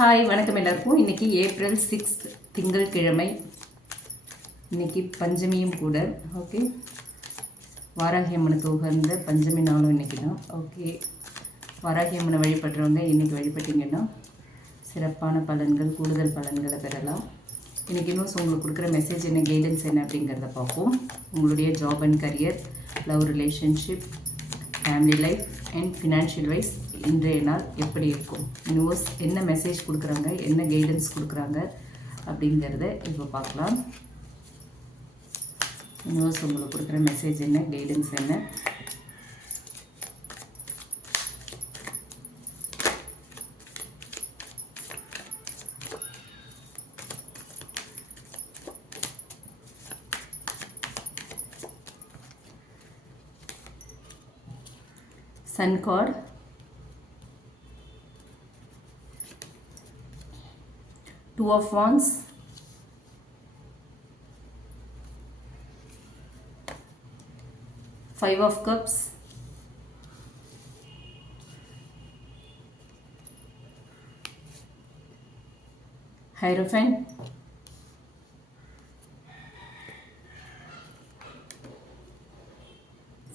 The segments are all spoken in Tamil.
ஹாய் வணக்கம் எல்லாருக்கும். இன்றைக்கி ஏப்ரல் 6 திங்கட்கிழமை. இன்றைக்கி பஞ்சமியும் கூட. ஓகே, வாராகி அம்மனுக்கு உகந்த பஞ்சமி நாளும் இன்றைக்கி தான். ஓகே, வாராகி அம்மனை வழிபடுறவங்க இன்றைக்கி வழிபட்டிங்கன்னா சிறப்பான பலன்கள், கூடுதல் பலன்களை பெறலாம். இன்றைக்கி இன்னும் உங்களுக்கு கொடுக்குற மெசேஜ் என்ன, கைடன்ஸ் என்ன அப்படிங்கிறத பார்ப்போம். உங்களுடைய job and career, love relationship, family life and financial wise இன்றைய நாள் எப்படி இருக்கும், யூனிவர்ஸ் என்ன மெசேஜ் கொடுக்குறாங்க, என்ன கைடன்ஸ் கொடுக்குறாங்க அப்படிங்கிறத இப்போ பார்க்கலாம். யூனிவர்ஸ் உங்களுக்கு கொடுக்குற மெசேஜ் என்ன, கைடன்ஸ் என்ன. Sun card, Two of Wands, Five of Cups, Hierophant,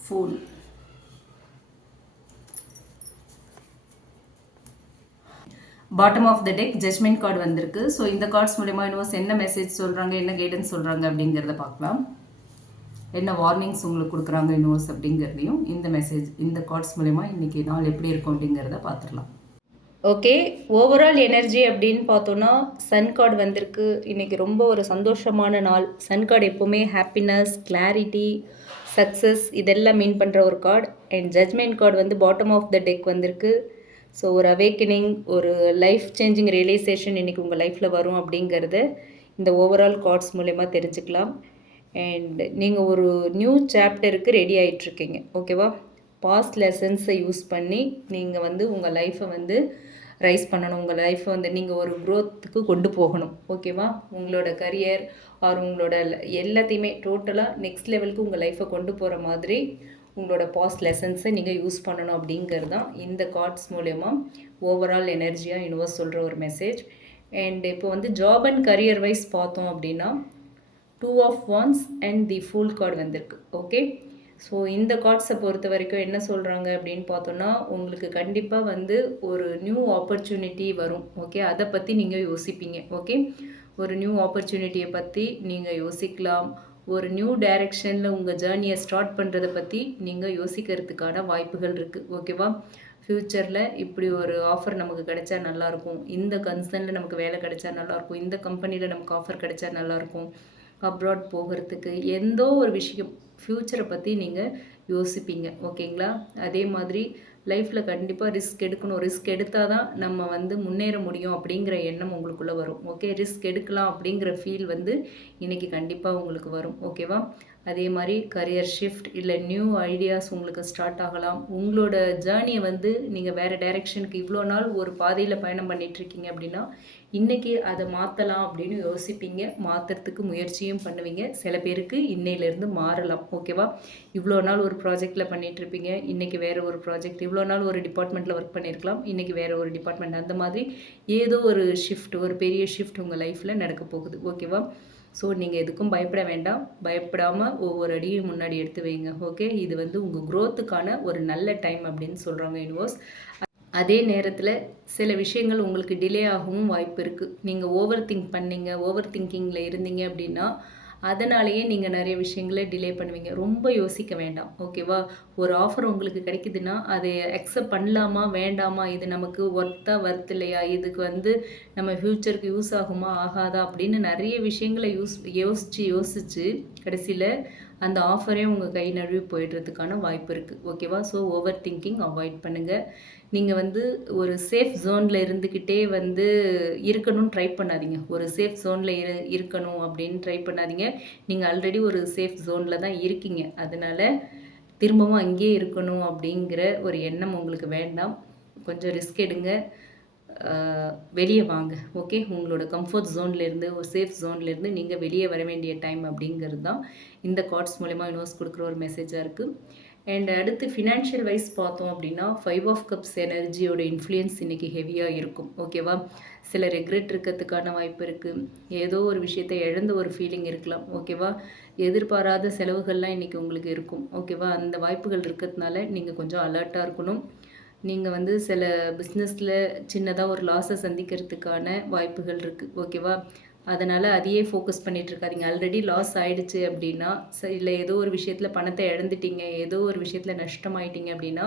Fool. Bottom of the deck judgement card வந்திருக்கு. ஸோ இந்த கார்ட்ஸ் மூலமா யூனிவர்ஸ் என்ன மெசேஜ் சொல்கிறாங்க, என்ன கைடன்ஸ் சொல்கிறாங்க அப்படிங்கிறத பார்க்கலாம். என்ன வார்னிங்ஸ் உங்களுக்கு கொடுக்குறாங்க யூனிவர்ஸ் அப்படிங்கிறதையும் இந்த மெசேஜ், இந்த கார்ட்ஸ் மூலமா இன்றைக்கி நாள் எப்படி இருக்கும் அப்படிங்கிறத பார்த்துடலாம். ஓகே, ஓவரால் எனர்ஜி அப்படின்னு பார்த்தோன்னா சன் கார்டு வந்திருக்கு. இன்றைக்கி ரொம்ப ஒரு சந்தோஷமான நாள். சன் கார்டு எப்போவுமே ஹாப்பினஸ், கிளாரிட்டி, சக்ஸஸ் இதெல்லாம் மீன் பண்ணுற ஒரு கார்டு. அண்ட் ஜட்மெண்ட் கார்டு வந்து பாட்டம் ஆஃப் த டெக் வந்திருக்கு. ஸோ ஒரு அவேக்கனிங், ஒரு லைஃப் சேஞ்சிங் ரியலைசேஷன் இன்றைக்கி உங்கள் லைஃப்பில் வரும் அப்படிங்கிறத இந்த ஓவரால் கார்ட்ஸ் மூலயமா தெரிஞ்சுக்கலாம். அண்ட் நீங்கள் ஒரு நியூ சாப்டருக்கு ரெடி ஆகிட்ருக்கீங்க. ஓகேவா, பாஸ்ட் லெசன்ஸை யூஸ் பண்ணி நீங்கள் வந்து உங்கள் லைஃப்பை வந்து ரைஸ் பண்ணணும். உங்கள் லைஃப்பை வந்து நீங்கள் ஒரு க்ரோத்துக்கு கொண்டு போகணும். ஓகேவா, உங்களோட கரியர் ஆர் உங்களோட எல்லாத்தையுமே டோட்டலாக நெக்ஸ்ட் லெவலுக்கு உங்கள் லைஃப்பை கொண்டு போகிற மாதிரி உங்களோட பாஸ்ட் லெசன்ஸை நீங்கள் யூஸ் பண்ணணும் அப்படிங்கிறது தான் இந்த கார்ட்ஸ் மூலயமா ஓவரால் எனர்ஜியாக யூனிவர்ஸ் சொல்கிற ஒரு மெசேஜ். அண்ட் இப்போ வந்து ஜாப் அண்ட் கரியர் வைஸ் பார்த்தோம் அப்படின்னா two of wands and the fool card வந்திருக்கு. ஓகே, ஸோ இந்த கார்ட்ஸை பொறுத்த வரைக்கும் என்ன சொல்கிறாங்க அப்படின்னு பார்த்தோன்னா உங்களுக்கு கண்டிப்பாக வந்து ஒரு நியூ ஆப்பர்ச்சுனிட்டி வரும். ஓகே, அதை பற்றி நீங்கள் யோசிப்பீங்க. ஓகே, ஒரு நியூ ஆப்பர்ச்சுனிட்டியை பற்றி நீங்கள் யோசிக்கலாம். ஒரு நியூ டைரெக்ஷனில் உங்கள் ஜேர்னியை ஸ்டார்ட் பண்ணுறதை பற்றி நீங்கள் யோசிக்கிறதுக்கான வாய்ப்புகள் இருக்குது. ஓகேவா, ஃப்யூச்சரில் இப்படி ஒரு ஆஃபர் நமக்கு கிடைச்சா நல்லாயிருக்கும், இந்த கன்சர்னில் நமக்கு வேலை கிடைச்சா நல்லாயிருக்கும், இந்த கம்பெனியில் நமக்கு ஆஃபர் கிடைச்சா நல்லாயிருக்கும், அப்ராட் போகிறதுக்கு எந்தோ ஒரு விஷயம் ஃப்யூச்சரை பற்றி நீங்கள் யோசிப்பீங்க. ஓகேங்களா, அதே மாதிரி லைஃப்பில் கண்டிப்பாக ரிஸ்க் எடுக்கணும். ரிஸ்க் எடுத்தால் தான் நம்ம வந்து முன்னேற முடியும் அப்படிங்கிற எண்ணம் உங்களுக்குள்ளே வரும். ஓகே, ரிஸ்க் எடுக்கலாம் அப்படிங்கிற ஃபீல் வந்து இன்றைக்கி கண்டிப்பாக உங்களுக்கு வரும். ஓகேவா, அதே மாதிரி கரியர் ஷிஃப்ட் இல்லை நியூ ஐடியாஸ் உங்களுக்கு ஸ்டார்ட் ஆகலாம். உங்களோட ஜேர்னியை வந்து நீங்கள் வேறு டைரெக்ஷனுக்கு இவ்வளோ நாள் ஒரு பாதையில் பயணம் பண்ணிகிட்ருக்கீங்க அப்படின்னா இன்றைக்கி அதை மாற்றலாம் அப்படின்னு யோசிப்பீங்க. மாற்றுறதுக்கு முயற்சியும் பண்ணுவீங்க. சில பேருக்கு இன்னையிலேருந்து மாறலாம். ஓகேவா, இவ்வளோ நாள் ஒரு ப்ராஜெக்டில் பண்ணிகிட்ருப்பீங்க, இன்றைக்கி வேறு ஒரு ப்ராஜெக்ட். இவ்வளோ நாள் ஒரு டிபார்ட்மெண்ட்டில் ஒர்க் பண்ணியிருக்கலாம், இன்றைக்கி வேறு ஒரு டிபார்ட்மெண்ட். அந்த மாதிரி ஏதோ ஒரு ஷிஃப்ட், ஒரு பெரிய ஷிஃப்ட் உங்கள் லைஃப்பில் நடக்க போகுது. ஓகேவா, ஸோ நீங்கள் எதுக்கும் பயப்பட வேண்டாம். பயப்படாமல் ஒவ்வொரு அடியும் முன்னாடி எடுத்து வைங்க. ஓகே, இது வந்து உங்கள் க்ரோத்துக்கான ஒரு நல்ல டைம் அப்படின்னு சொல்கிறாங்க யூனிவர்ஸ். அதே நேரத்தில் சில விஷயங்கள் உங்களுக்கு டிலே ஆகவும் வாய்ப்பு இருக்குது. நீங்கள் ஓவர் திங்க் பண்ணீங்க, ஓவர் திங்கிங்கில் இருந்தீங்க அப்படின்னா அதனாலேயே நீங்கள் நிறைய விஷயங்களை டிலே பண்ணுவீங்க. ரொம்ப யோசிக்க வேண்டாம். ஓகேவா, ஒரு ஆஃபர் உங்களுக்கு கிடைக்குதுன்னா அதை அக்செப்ட் பண்ணலாமா வேண்டாமா, இது நமக்கு ஒர்த்தா வர்த்து இல்லையா, இதுக்கு வந்து நம்ம ஃப்யூச்சருக்கு யூஸ் ஆகுமா ஆகாதா அப்படின்னு நிறைய விஷயங்களை யோசித்து கடைசியில் அந்த ஆஃபரே உங்கள் கை நழுவி போயிடுறதுக்கான வாய்ப்பு இருக்குது. ஓகேவா, ஸோ ஓவர் திங்கிங் அவாய்ட் பண்ணுங்கள். நீங்கள் வந்து ஒரு சேஃப் ஜோனில் இருந்துக்கிட்டே வந்து இருக்கணும்னு ட்ரை பண்ணாதீங்க. ஒரு சேஃப் ஜோனில் இருக்கணும் அப்படின்னு ட்ரை பண்ணாதீங்க. நீங்கள் ஆல்ரெடி ஒரு சேஃப் ஜோனில் தான் இருக்கீங்க. அதனால் திரும்பவும் அங்கேயே இருக்கணும் அப்படிங்கிற ஒரு எண்ணம் உங்களுக்கு வேண்டாம். கொஞ்சம் ரிஸ்க் எடுங்க, வெளியே வாங்க. ஓகே, உங்களோட கம்ஃபர்ட் ஜோன்லேருந்து, ஒரு சேஃப் ஜோன்லேருந்து நீங்கள் வெளியே வர வேண்டிய டைம் அப்படிங்கிறது தான் இந்த கார்ட்ஸ் மூலமா யூனிவர்ஸ் கொடுக்குற ஒரு மெசேஜாக இருக்குது. அண்ட் அடுத்து ஃபினான்ஷியல் வைஸ் பார்த்தோம் அப்படின்னா 5 ஆஃப் கப்ஸ் எனர்ஜியோட இன்ஃப்ளூயன்ஸ் இன்றைக்கி ஹெவியாக இருக்கும். ஓகேவா? சில ரெக்ரெட் இருக்கிறதுக்கான வாய்ப்பு இருக்குது. ஏதோ ஒரு விஷயத்தை இழந்த ஒரு ஃபீலிங் இருக்கலாம். ஓகேவா? எதிர்பாராத செலவுகள்லாம் இன்றைக்கி உங்களுக்கு இருக்கும். ஓகேவா? அந்த வாய்ப்புகள் இருக்கிறதுனால நீங்கள் கொஞ்சம் அலர்ட்டாக இருக்கணும். நீங்கள் வந்து சில பிஸ்னஸில் சின்னதாக ஒரு லாஸை சந்திக்கிறதுக்கான வாய்ப்புகள் இருக்குது. ஓகேவா? அதனால் அதையே ஃபோக்கஸ் பண்ணிகிட்டு இருக்காதீங்க. ஆல்ரெடி லாஸ் ஆகிடுச்சு அப்படின்னா இல்லை ஏதோ ஒரு விஷயத்தில் பணத்தை இழந்துட்டீங்க, ஏதோ ஒரு விஷயத்தில் நஷ்டமாயிட்டீங்க அப்படின்னா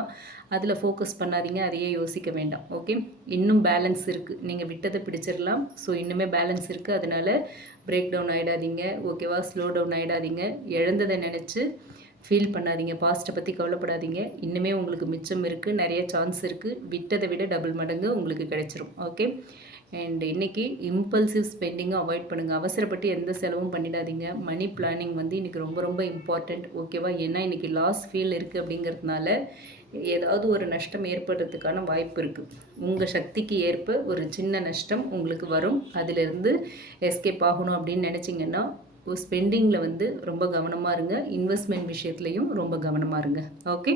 அதில் ஃபோக்கஸ் பண்ணாதீங்க, அதையே யோசிக்க வேண்டாம். ஓகே, இன்னும் பேலன்ஸ் இருக்குது. நீங்கள் விட்டதை பிடிச்சிடலாம். ஸோ இன்னுமே பேலன்ஸ் இருக்குது. அதனால் பிரேக் டவுன் ஆகிடாதீங்க. ஓகேவா? ஸ்லோ டவுன் ஆகிடாதீங்க. இழந்ததை நினச்சி ஃபீல் பண்ணாதீங்க. பாஸ்ட்டை பற்றி கவலைப்படாதீங்க. இன்னுமே உங்களுக்கு மிச்சம் இருக்குது, நிறைய சான்ஸ் இருக்குது. விட்டதை விட டபுள் மடங்கு உங்களுக்கு கிடைச்சிரும். ஓகே, அண்ட் இன்றைக்கி இம்பல்சிவ் ஸ்பெண்டிங்கை அவாய்ட் பண்ணுங்கள். அவசரப்பட்டு எந்த செலவும் பண்ணிடாதீங்க. மணி பிளானிங் வந்து இன்றைக்கி ரொம்ப ரொம்ப இம்பார்ட்டண்ட். ஓகேவா? ஏன்னா இன்றைக்கி லாஸ் ஃபீல் இருக்குது அப்படிங்கிறதுனால ஏதாவது ஒரு நஷ்டம் ஏற்படுறதுக்கான வாய்ப்பு இருக்குது. உங்கள் சக்திக்கு ஏற்ப ஒரு சின்ன நஷ்டம் உங்களுக்கு வரும். அதிலிருந்து எஸ்கேப் ஆகணும் அப்படின்னு நினச்சிங்கன்னா ஸ்பெண்டிங்கில் வந்து ரொம்ப கவனமாக இருங்க. இன்வெஸ்ட்மெண்ட் விஷயத்துலையும் ரொம்ப கவனமாக இருங்க. ஓகே,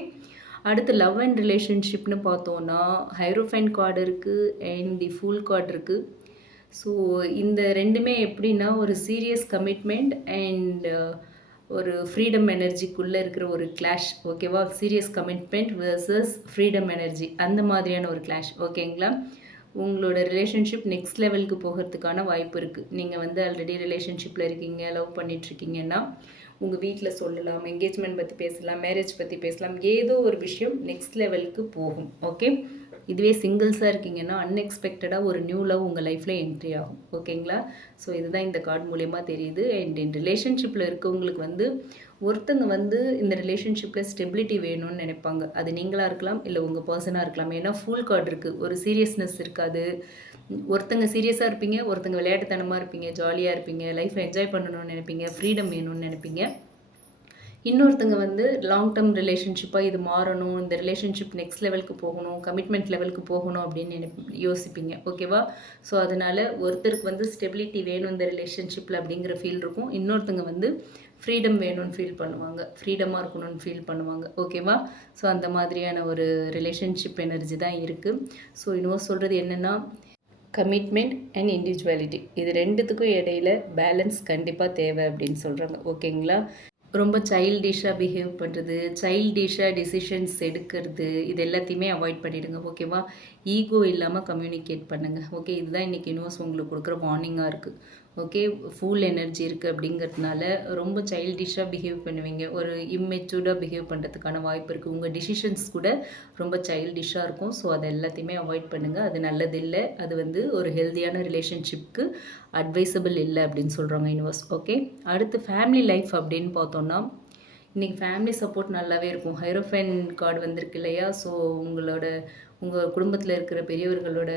அடுத்து லவ் அண்ட் ரிலேஷன்ஷிப்னு பார்த்தோன்னா ஹைரோஃபைன் கார்டு இருக்குது அண்ட் தி ஃபுல் கார்டு இருக்குது. ஸோ இந்த ரெண்டுமே எப்படின்னா ஒரு சீரியஸ் கமிட்மெண்ட் அண்ட் ஒரு ஃப்ரீடம் எனர்ஜிக்குள்ளே இருக்கிற ஒரு கிளாஷ். ஓகேவா? Serious commitment versus freedom energy, அந்த மாதிரியான ஒரு கிளாஷ். ஓகேங்களா? உங்களோட ரிலேஷன்ஷிப் நெக்ஸ்ட் லெவலுக்கு போகிறதுக்கான வாய்ப்பு இருக்குது. நீங்கள் வந்து ஆல்ரெடி ரிலேஷன்ஷிப்பில் இருக்கீங்க, லவ் பண்ணிகிட்ருக்கீங்கன்னா உங்கள் வீட்டில் சொல்லலாம், என்கேஜ்மெண்ட் பற்றி பேசலாம், மேரேஜ் பற்றி பேசலாம். ஏதோ ஒரு விஷயம் நெக்ஸ்ட் லெவலுக்கு போகும். ஓகே, இதுவே சிங்கிள்ஸாக இருக்கீங்கன்னா அன்எக்ஸ்பெக்டடாக ஒரு நியூ லவ் உங்கள் லைஃப்பில் என்ட்ரி ஆகும். ஓகேங்களா? ஸோ இதுதான் இந்த கார்டு மூலயமா தெரியுது. அண்ட் இந்த ரிலேஷன்ஷிப்பில் இருக்கவங்களுக்கு வந்து ஒருத்தங்க வந்து இந்த ரிலேஷன்ஷிப்பில் ஸ்டெபிலிட்டி வேணும்னு நினைப்பாங்க. அது நீங்களாக இருக்கலாம், இல்லை உங்கள் பர்சனாக இருக்கலாம். ஏன்னா ஃபுல் கார்டு இருக்குது, ஒரு சீரியஸ்னஸ் இருக்காது. ஒருத்தங்க சீரியஸாக இருப்பீங்க, ஒருத்தங்க விளையாட்டுத்தனமாக இருப்பீங்க, ஜாலியாக இருப்பீங்க, லைஃப்பை என்ஜாய் பண்ணணும்னு நினைப்பீங்க, ஃப்ரீடம் வேணும்னு நினைப்பீங்க. இன்னொருத்தங்க வந்து லாங் டேர்ம் ரிலேஷன்ஷிப்பாக இது மாறணும், இந்த ரிலேஷன்ஷிப் நெக்ஸ்ட் லெவலுக்கு போகணும், கமிட்மெண்ட் லெவலுக்கு போகணும் அப்படின்னு யோசிப்பீங்க. ஓகேவா? ஸோ அதனால் ஒருத்தருக்கு வந்து ஸ்டெபிலிட்டி வேணும் இந்த ரிலேஷன்ஷிப்பில் அப்படிங்கிற ஃபீல் இருக்கும். இன்னொருத்தங்க வந்து ஃப்ரீடம் வேணும்னு ஃபீல் பண்ணுவாங்க, ஃப்ரீடமாக இருக்கணும்னு ஃபீல் பண்ணுவாங்க. ஓகேவா? ஸோ அந்த மாதிரியான ஒரு ரிலேஷன்ஷிப் எனர்ஜி தான் இருக்குது. ஸோ இன்னும் சொல்கிறது என்னென்னா கமிட்மெண்ட் அண்ட் இண்டிவிஜுவாலிட்டி, இது ரெண்டுத்துக்கும் இடையில பேலன்ஸ் கண்டிப்பாக தேவை அப்படின்னு சொல்கிறாங்க. ஓகேங்களா? ரொம்ப சைல்டிஷாக பிஹேவ் பண்ணுறது, சைல்டிஷாக டிசிஷன்ஸ் எடுக்கிறது, இது எல்லாத்தையுமே அவாய்ட் பண்ணிவிடுங்க. ஓகேவா? ஈகோ இல்லாமல் கம்யூனிகேட் பண்ணுங்கள். ஓகே, இதுதான் இன்றைக்கி யூனிவர்ஸ் உங்களுக்கு கொடுக்குற வார்னிங்காக இருக்குது. ஓகே, ஃபுல் எனர்ஜி இருக்குது அப்படிங்கிறதுனால ரொம்ப சைல்டிஷாக பிஹேவ் பண்ணுவீங்க, ஒரு இம்மெச்சூர்டாக பிஹேவ் பண்ணுறதுக்கான வாய்ப்பு இருக்குது. உங்கள் டிசிஷன்ஸ் கூட ரொம்ப சைல்டிஷாக இருக்கும். ஸோ அதை எல்லாத்தையுமே அவாய்ட் பண்ணுங்கள். அது நல்லதில்லை. அது வந்து ஒரு ஹெல்த்தியான ரிலேஷன்ஷிப்க்கு அட்வைசபிள் இல்லை அப்படின்னு சொல்கிறாங்க யூனிவர்ஸ். ஓகே, அடுத்து ஃபேமிலி லைஃப் அப்படின்னு பார்த்தோன்னா இன்றைக்கி ஃபேமிலி சப்போர்ட் நல்லாவே இருக்கும். ஹைரோஃபைன் கார்டு வந்திருக்கு இல்லையா? ஸோ உங்கள் குடும்பத்தில் இருக்கிற பெரியவர்களோட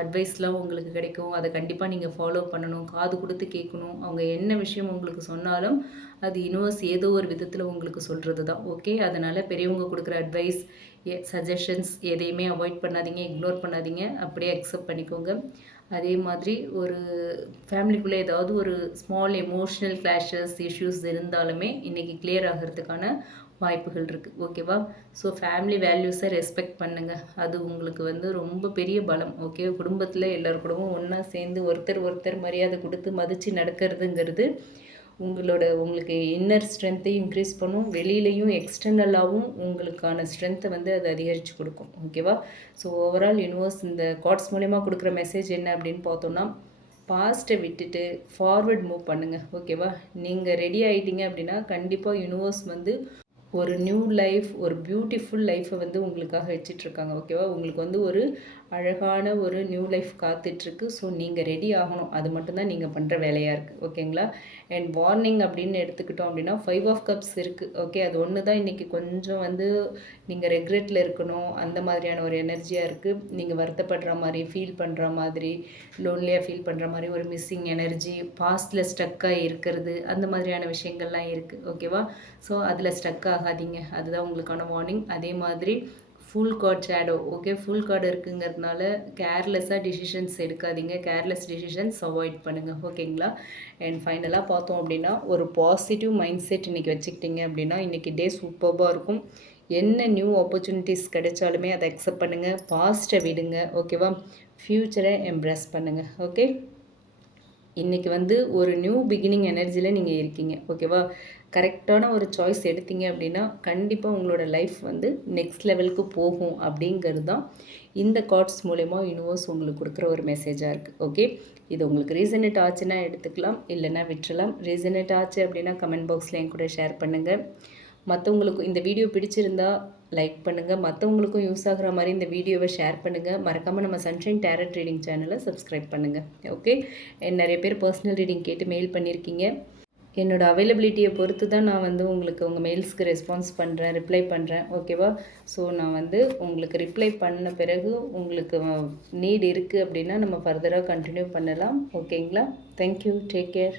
அட்வைஸ்லாம் உங்களுக்கு கிடைக்கும். அதை கண்டிப்பாக நீங்கள் ஃபாலோ பண்ணணும், காது கொடுத்து கேட்கணும். அவங்க என்ன விஷயம் உங்களுக்கு சொன்னாலும் அது யூனிவர்ஸ் ஏதோ ஒரு விதத்தில் உங்களுக்கு சொல்கிறது தான். ஓகே, அதனால் பெரியவங்க கொடுக்குற அட்வைஸ், சஜஷன்ஸ் எதையுமே அவாய்ட் பண்ணாதீங்க, இக்னோர் பண்ணாதீங்க, அப்படியே அக்செப்ட் பண்ணிக்கோங்க. அதே மாதிரி ஒரு ஃபேமிலிக்குள்ளே ஏதாவது ஒரு ஸ்மால் எமோஷ்னல் கிளாஷஸ், இஷ்யூஸ் இருந்தாலுமே இன்றைக்கி கிளியர் ஆகிறதுக்கான வாய்ப்புகள் இருக்குது. ஓகேவா? ஸோ ஃபேமிலி வேல்யூஸை ரெஸ்பெக்ட் பண்ணுங்கள். அது உங்களுக்கு வந்து ரொம்ப பெரிய பலம். ஓகே, குடும்பத்தில் எல்லோரு கூடவும் ஒன்றா சேர்ந்து ஒருத்தர் மரியாதை கொடுத்து மதித்து நடக்கிறதுங்கிறது உங்களுக்கு இன்னர் ஸ்ட்ரென்த்தையும் இன்க்ரீஸ் பண்ணும், வெளியிலையும் எக்ஸ்டர்னலாகவும் உங்களுக்கான ஸ்ட்ரென்த்தை வந்து அது அதிகரித்து கொடுக்கும். ஓகேவா? ஸோ ஓவரால் யூனிவர்ஸ் இந்த கார்ட்ஸ் மூலயமா கொடுக்குற மெசேஜ் என்ன அப்படின்னு பார்த்தோன்னா, பாஸ்ட்டை விட்டுட்டு ஃபார்வர்ட் மூவ் பண்ணுங்கள். ஓகேவா? நீங்கள் ரெடி ஆகிட்டீங்க அப்படின்னா கண்டிப்பாக யூனிவர்ஸ் வந்து ஒரு நியூ லைஃப், ஒரு பியூட்டிஃபுல் லைஃப்பை வந்து உங்களுக்காக வச்சிட்ருக்காங்க. ஓகேவா? உங்களுக்கு வந்து ஒரு அழகான ஒரு நியூ லைஃப் காத்துட்ருக்கு. ஸோ நீங்கள் ரெடி ஆகணும். அது மட்டும்தான் நீங்கள் பண்ணுற வேலையாக இருக்குது. ஓகேங்களா? அண்ட் வார்னிங் அப்படின்னு எடுத்துக்கிட்டோம் அப்படின்னா 5 ஆஃப் கப்ஸ் இருக்குது. ஓகே, அது ஒன்று தான் இன்றைக்கி கொஞ்சம் வந்து நீங்கள் ரெக்ரெட்டில் இருக்கணும், அந்த மாதிரியான ஒரு எனர்ஜியாக இருக்குது. நீங்கள் வருத்தப்படுற மாதிரி, ஃபீல் பண்ணுற மாதிரி, லோன்லியாக ஃபீல் பண்ணுற மாதிரி ஒரு மிஸ்ஸிங் எனர்ஜி, பாஸ்ட்டில் ஸ்டக்காக இருக்கிறது, அந்த மாதிரியான விஷயங்கள்லாம் இருக்குது. ஓகேவா? ஸோ அதில் ஸ்டக் ஆகாதீங்க. அதுதான் உங்களுக்கான வார்னிங். அதே மாதிரி full card shadow. Okay, full card இருக்குங்கிறதுனால கேர்லெஸ்ஸாக டிசிஷன்ஸ் எடுக்காதீங்க. கேர்லெஸ் டிசிஷன்ஸ் அவாய்ட் பண்ணுங்கள். ஓகேங்களா? அண்ட் ஃபைனலாக பார்த்தோம் அப்படின்னா, ஒரு பாசிட்டிவ் மைண்ட் செட் இன்றைக்கி வச்சுக்கிட்டிங்க அப்படின்னா, இன்றைக்கி டே சூப்பர்பாக இருக்கும். என்ன நியூ ஆப்பர்ச்சுனிட்டிஸ் கிடைச்சாலுமே அதை அக்செப்ட் பண்ணுங்கள். பாஸ்ட்டை விடுங்க. ஓகேவா? ஃப்யூச்சரை எம்ப்ரஸ் பண்ணுங்கள். ஓகே, இன்றைக்கி வந்து ஒரு நியூ பிகினிங் எனர்ஜியில் நீங்கள் இருக்கீங்க. ஓகேவா? கரெக்டான ஒரு சாய்ஸ் எடுத்தீங்க அப்படின்னா கண்டிப்பாக உங்களோட லைஃப் வந்து நெக்ஸ்ட் லெவலுக்கு போகும் அப்படிங்கிறது தான் இந்த கார்ட்ஸ் மூலயமா யூனிவர்ஸ் உங்களுக்கு கொடுக்குற ஒரு மெசேஜாக இருக்குது. ஓகே, இது உங்களுக்கு ரீசனேட் ஆச்சுன்னா எடுத்துக்கலாம், இல்லைன்னா விட்டுறலாம். ரீசனேட் ஆச்சு அப்படின்னா கமெண்ட் பாக்ஸில் என் கூட ஷேர் பண்ணுங்கள். மற்றவங்களுக்கும் இந்த வீடியோ பிடிச்சிருந்தா லைக் பண்ணுங்கள். மற்றவங்களுக்கும் யூஸ் ஆகிற மாதிரி இந்த வீடியோவை ஷேர் பண்ணுங்கள். மறக்காமல் நம்ம சன்ஷைன் டேரட் ரீடிங் சேனலை சப்ஸ்கிரைப் பண்ணுங்கள். ஓகே, நிறைய பேர் பர்சனல் ரீடிங் கேட்டு மெயில் பண்ணியிருக்கீங்க. என்னோடய அவைலபிலிட்டியை பொறுத்து தான் நான் வந்து உங்களுக்கு உங்கள் மெயில்ஸ்க்கு ரெஸ்பான்ஸ் பண்ணுறேன், ரிப்ளை பண்ணுறேன். ஓகேவா? ஸோ நான் வந்து உங்களுக்கு ரிப்ளை பண்ண பிறகு உங்களுக்கு நீட் இருக்குது அப்படின்னா நம்ம ஃபர்தராக கண்டினியூ பண்ணலாம். ஓகேங்களா? தேங்க்யூ. Take care.